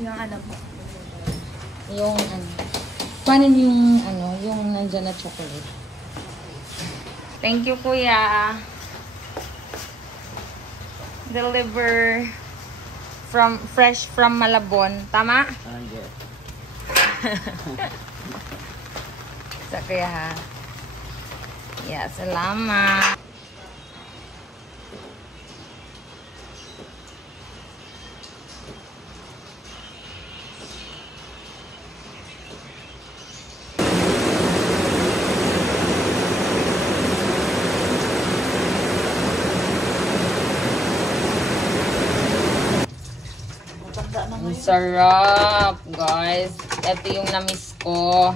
Yung ano po. Yung ano. Paano yung ano, yung nandyan na chocolate? Thank you, kuya. Deliver fresh from Malabon. Tama? Yeah. Sa kuya ha. Yeah, salamat. Ang sarap, guys. Ito yung na-miss ko.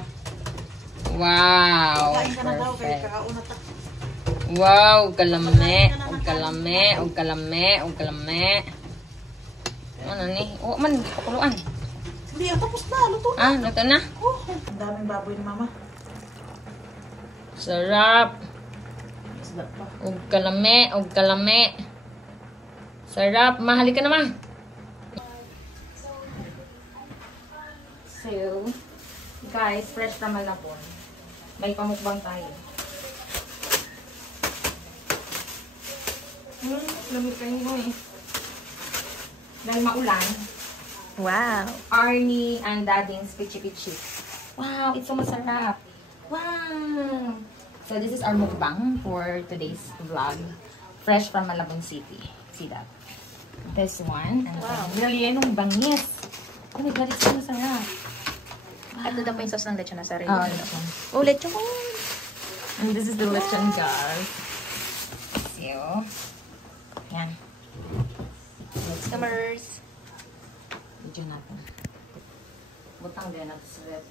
Wow. Perfect. Wow, kalame. Kalame. Kalame. Ano ni? Oh, man, pakuluan. Hindi, tapos na. Luto na. Ah, luto na? Oh, ang daming baboy ni mama. Sarap. Masarap pa. Kalame. Sarap. Mahali ka naman. So, guys, fresh from Malabon. May pamukbang tayo. Lamig kayo mo eh. Dahil maulan. Wow. Arnie and Daddy's Pichi-Pichi. Wow, it's so masarap. Wow. So, this is our mukbang for today's vlog. Fresh from Malabon City. See that? This one. And wow. Nilaliyan ng bangis. Oh my God, it's so masarap. At ito po yung sauce ng lechon na sarili. Oh, lechon. Oh, lechon. And this is the lechon, guys. So, yan. Customers. Video natin. Butang din natin sa red.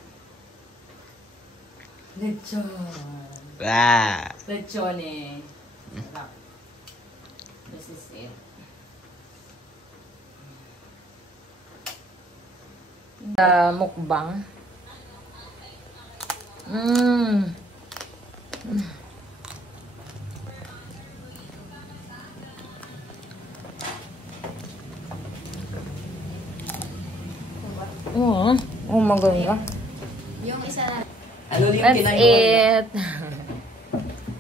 Lechon. Wow. Lechon eh. Sarap. This is it. The mukbang. Oh, maganda. Yung isa na. That's it.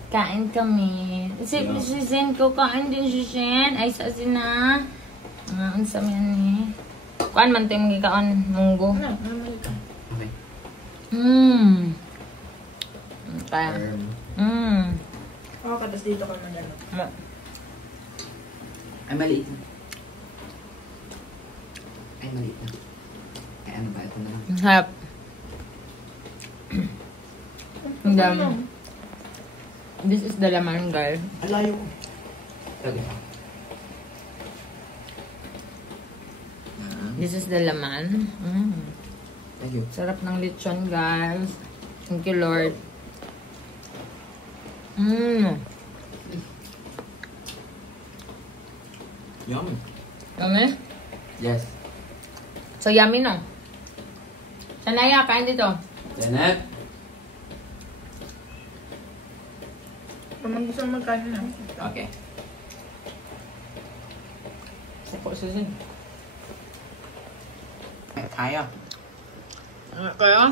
Kain kami. Si Zen ko, kain din si Zen. Ay, sa sina. Ang sa yan eh. Kuan man tayo magkikaon, munggo. Okay. Kaya. Oo, katas dito ka man gano'n. Ay, maliit na. Ay, maliit na. Ay, ano ba? Ito na lang. Harap. This is the laman, guys. Alayo ko. Talaga. This is the laman. Thank you. Sarap ng lechon, guys. Thank you, Lord. Yummy. Yummy? Yes. So, yummy, no? Sanaya, kain dito. Janet. Naman gusto magkain na. Okay. Sako, Susan. Kaya. Kaya?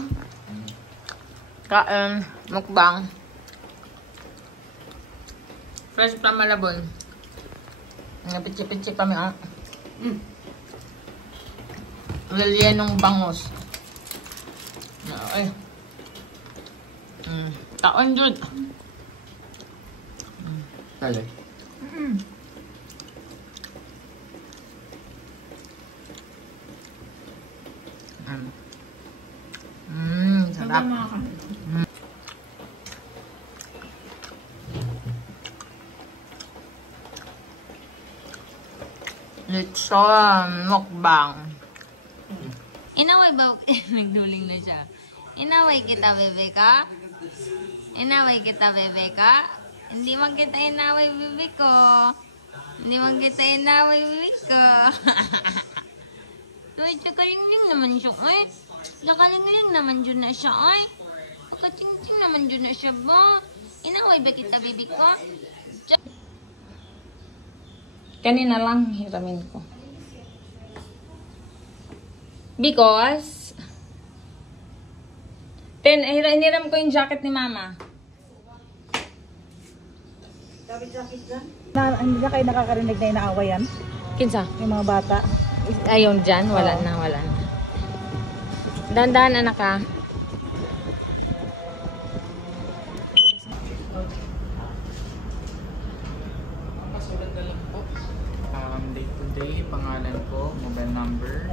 Kain, mukbang. Fresh from Malabon. Napichi-pichi kami, ah. Lalyan ng bangos. Okay. Taon, Jude. Kaya. Sarap. Lechon, mukbang. Inaway ba? Nagduling na siya. Inaway kita, bebe ka? Inaway kita, bebe ka? Hindi man kita inaway, bebe ko. Hindi man kita inaway, bebe ko. Uy, tsakaling-ling naman siya, eh. Nakaling-ling naman dyan na siya, ay. Pagkating-ting naman dyan na siya, ba? Inaway ba kita, bebe ko? Kanina lang hiramin ko. Because? Hiniram ko yung jacket ni Mama. Hindi na kayo nakakarinig na inaaway yan? Kinsa? Yung mga bata. Ayun dyan, wala na, wala na. Dahan-dahan, anak ka. Pasulat na lang po. Date to day, pangalan ko, mobile number.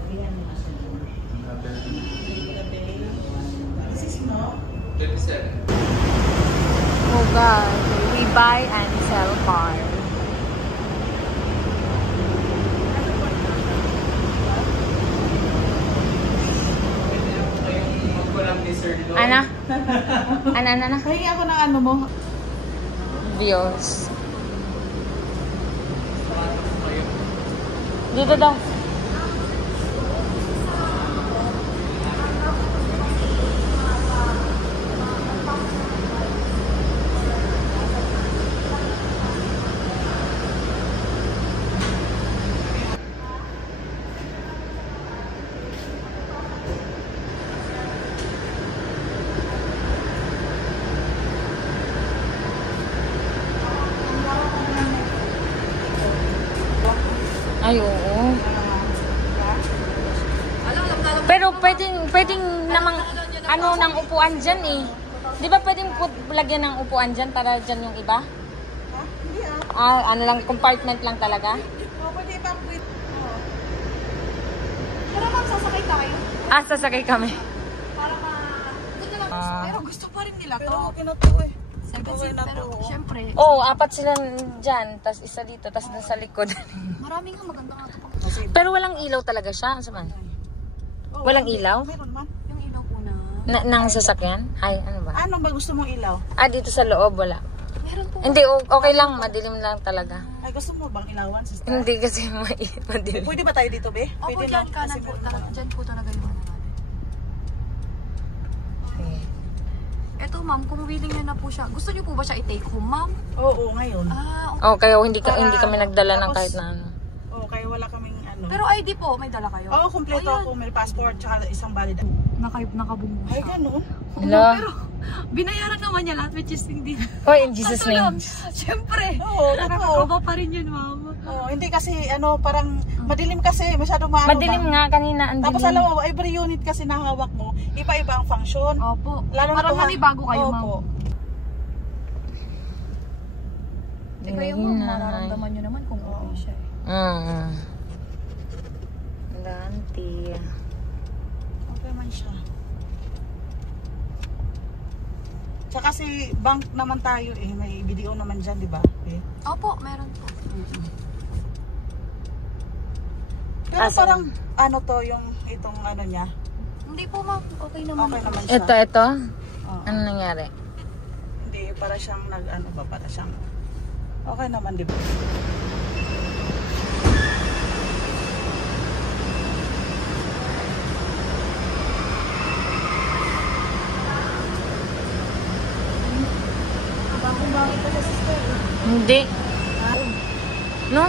Oh God, we buy and sell cars. Ana? Ana. Kaya ako ng ano mo. Views. Dito daw. Ay, oo. Pero pwedeng namang ano ng upuan dyan eh. Di ba pwedeng lagyan ng upuan dyan para dyan yung iba? Hindi Ano lang, compartment lang talaga? pwede ibang breed. Pero ma'am, sasakay tayo. Sasakay kami. Para pero gusto pa rin nila to. Pero okay na to eh. Kasi, pero syempre, Oo, 4 sila dyan, tas isa dito, tas dun sa likod. maraming nga maganda nga to. Pero walang ilaw talaga siya. Saan? Walang ilaw? Meron man. Yung ilaw po na. Nang sasakyan? Ay, ano ba? Ano ba gusto mong ilaw? Dito sa loob, wala. Meron po. Hindi, okay lang. Madilim lang talaga. Ay, gusto mo bang ilawan, sister? Hindi kasi madilim. Pwede ba tayo dito, be? Opo, Pwede dyan no? kanan Kasi po. meron Dyan po talaga yung ano natin. Okay. Eto ma'am, kung willing nyo na po siya, gusto nyo po ba siya i-take home ma'am? Oo, ngayon. Oh, kaya hindi Para- kami nagdala ng tapos- kahit na ano. Oo, kaya wala kaming ano. Pero ID po, may dala kayo? Oo, kompleto Ayan. ako. May passport, tsaka isang valid. Nakabungo Ay, siya. ganun? Hello? Pero, binayaran naman niya lahat, which is hindi. Oh, in Jesus' Kaso lang, name. syempre, Oo, nakakakaba pa rin yun ma'am. Oo, hindi kasi, ano, parang madilim kasi. Masyadong maano Madilim ba? nga kanina. Ang Tapos dilim. alam mo, every unit kasi nahawak mo, iba-iba ang function. Opo. Lalo na Parang to, ha? nanibago kayo ma'am. Opo. Eh, kayo ma'am, mararamdaman nyo naman kung okay siya eh. Lanti. Okay man siya. Tsaka kasi bank naman tayo eh. May video naman dyan, di ba? Eh. Opo, meron po. Pero parang, ano to, yung itong ano niya. Hindi po ma'am, okay naman. Okay naman siya. Ito. Oo. Ano nangyari? Hindi, para siyang nag-ano ba? Para siyang, okay naman, di ba? Bakit pa siya, sister? Hindi. No?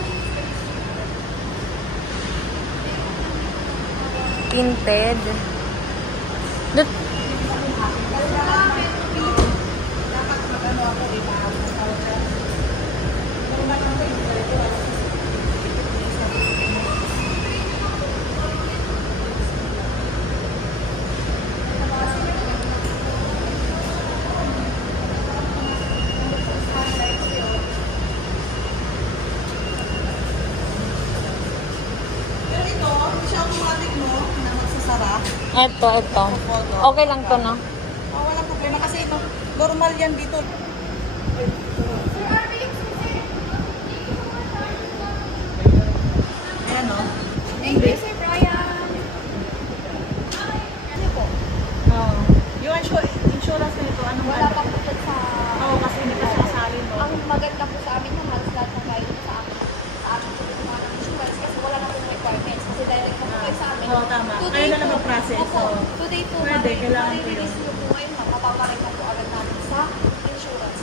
Tinted. Pero ito, siya automatic mo na magsasara. Ito. Okay lang to, no? Oh, wala problema kasi ito, normal yan dito. Ayan o. Thank you, Sir Brian. Ano po? Oh. Yung insurance nito, anong Wala pa po dyan sa... Oo, kasi hindi kasi kasali no. Ang maganda po sa amin yung halos lahat ng kayo sa amin. Sa amin po yung mga insurance kasi wala na pong requirements. Kasi direct po kayo sa amin. Oo, tama. Today Kayo na lang po- mag-process, Opo. oo. Today po, Pwede, kailangan ko yun. release nyo po ngayon, mapaparek na po agad natin sa insurance.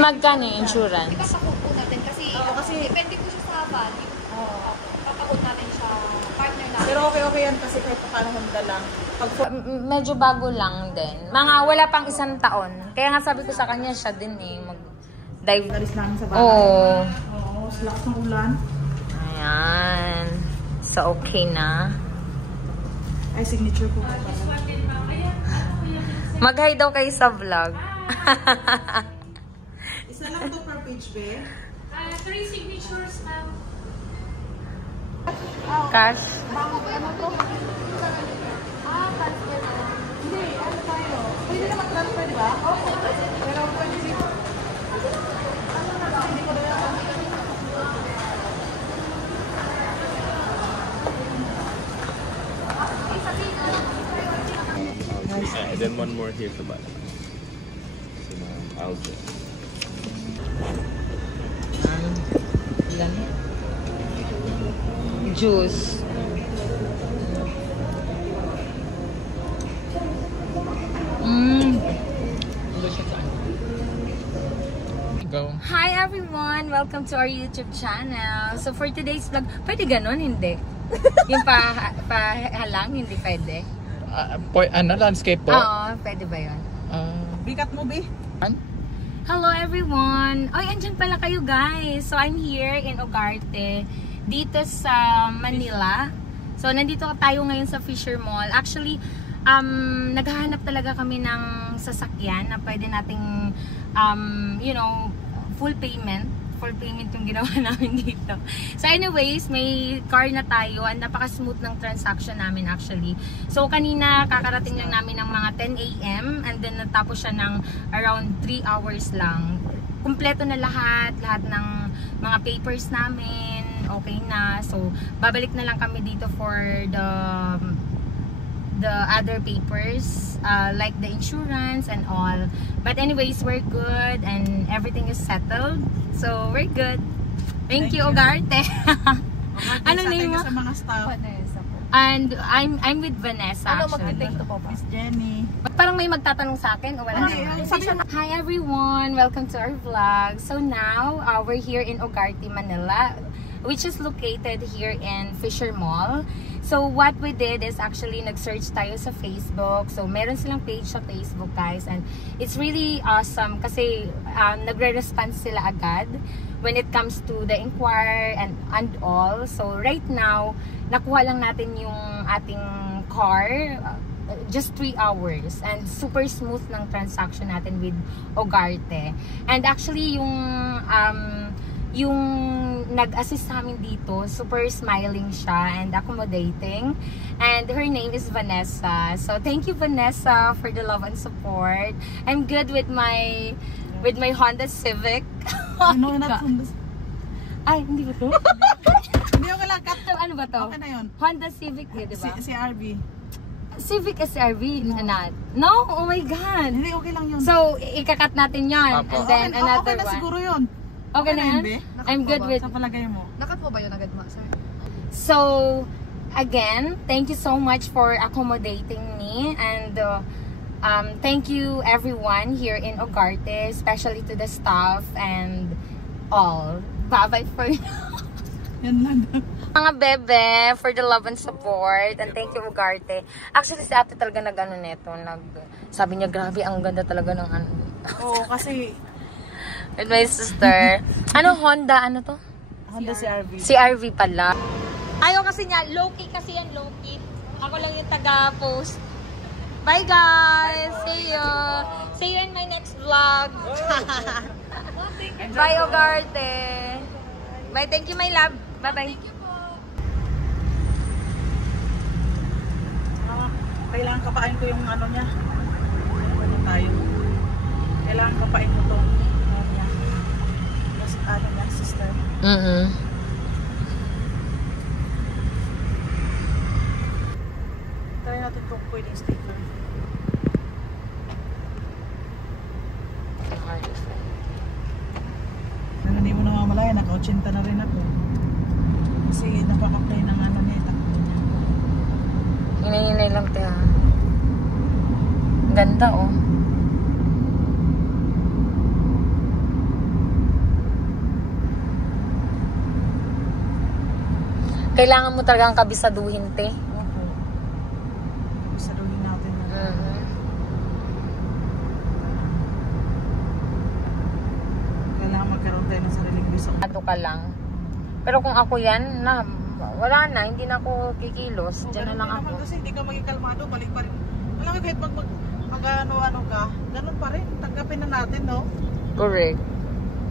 Magkano yung insurance? Ipapakot po natin kasi, Oo, kasi- depende po siya sa value. Oo. Papakot natin siya partner natin. Pero okay yan kasi kahit paano Honda lang. Pag Medyo bago lang din. Mga wala pang 1 taon. Kaya nga sabi ko sa kanya, siya din eh. Mag-dive. dalis namin sa bahay. Oo. Oo, slack ng ulan. Ayan. So, okay na. Ay, signature ko. Mag-hi daw kayo sa vlog. Isa lang to per page, be? 3 signatures, ma'am. Cash. Ano to? Hindi, ano tayo? Pwede naman transfer, di ba? Oo. Pero pwede dito. Hindi ko na lang. And then one more here sa bala. Si Ma'am Aljo. Ilan? Juice. Go. Hi everyone! Welcome to our YouTube channel. So for today's vlog, pwede ganon? Hindi. Yung pahalang, hindi pwede. Landscape po? Oo, pwede ba yun? Bigat mo, be? Hello everyone! Oy, andyan pala kayo guys. So I'm here in Ugarte, dito sa Manila. So nandito tayo ngayon sa Fisher Mall. Actually, naghahanap talaga kami ng sasakyan na pwede nating, you know, full payment yung ginawa namin dito. So anyways, may car na tayo and napaka-smooth ng transaction namin actually. So kanina kakarating lang namin ng mga 10 AM and then natapos siya ng around 3 hours lang. Kumpleto na lahat ng mga papers namin, okay na. So babalik na lang kami dito for the other papers, like the insurance and all. But anyways, we're good and everything is settled. So we're good. Thank you, Ugarte. Ano name mo? Sa mga staff. And I'm with Vanessa actually. Miss Jenny. Parang may magtatanong sa akin o wala? Hindi, Hi everyone! Welcome to our vlog. So now, we're here in Ugarte, Manila, which is located here in Fisher Mall. So what we did is actually nag-search tayo sa Facebook. So meron silang page sa Facebook guys and it's really awesome kasi nagre-response sila agad when it comes to the inquiry and all. So right now, nakuha lang natin yung ating car just 3 hours and super smooth ng transaction natin with Ugarte. And actually yung nag-assist sa amin dito, super smiling siya and accommodating. And her name is Vanessa. So thank you Vanessa for the love and support. I'm good with my Honda Civic. No, not Honda. Ay, hindi ba to? Hindi ako lang. Ano ba to? Okay na yun. Honda Civic eh, di ba? Si RV. Civic SRV. No? Oh my God. Hindi, okay lang yun. So, ikakat natin yan. Apo. And then another okay na one. siguro yun. Okay na yan? be? I'm good with... Sa palagay mo. Nakat mo ba yun agad mo, sir? So, again, thank you so much for accommodating me. And thank you everyone here in Ugarte, especially to the staff and all. Bye-bye for now. Yan lang. Mga bebe, for the love and support. And thank you, Ugarte. Actually, si ate talaga nag-ano neto. Sabi niya, grabe, ang ganda talaga ng ano. Oo, kasi With my sister. Ano, Honda? Ano to? Honda CRV. CRV pala. Ayaw kasi niya. Low-key kasi yan, low-key. Ako lang yung taga-post. Bye, guys! See you! See you in my next vlog. Bye, Ugarte! Bye, thank you, my love. Bye-bye. Kailangan kapain ko yung ano niya. Ano tayo? Kailangan kapain ko to. Ano niya. Mas ano niya, sister. Try natin kung pwedeng sticker. Ano hindi mo namamalaya, naka-80 na rin ako. Kasi napaka-play ng ano niya, takbo niya. Hinahinay lang tayo. Ganda, oh. Kailangan mo talagang kabisaduhin, te. Opo. Saluhin natin na. Kailangan magkaroon tayo ng sariling bisa. Ato ka lang. Pero kung ako yan, wala na, hindi na ako kikilos. Diyan na lang ako. Kasi hindi ka maging kalmado, balik pa rin. Alam mo, kahit mag-ano ka, ganun pa rin. Tanggapin na natin, no? Correct.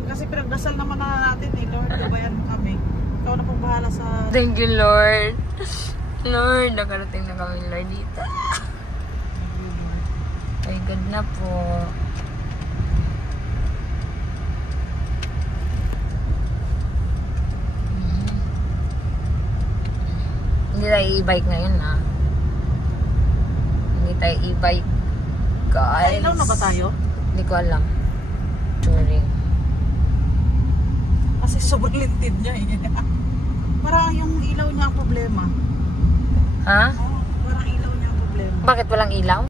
Kasi pinagdasal naman na natin, eh. Lord, gabayan kami. Ikaw na pong bahala sa... Thank you, Lord. Lord, nakarating na kami, Lord, dito. Ay, good na po. Hindi tayo e-bike ngayon, ha? Hindi tayo e-bike, guys. Ay, ilaw na ba tayo? Hindi ko alam. Sorry. Kasi sobrang lintid niya, eh. Parang yung ilaw niya ang problema. Ha? Oo, parang ilaw niya ang problema. Bakit walang ilaw?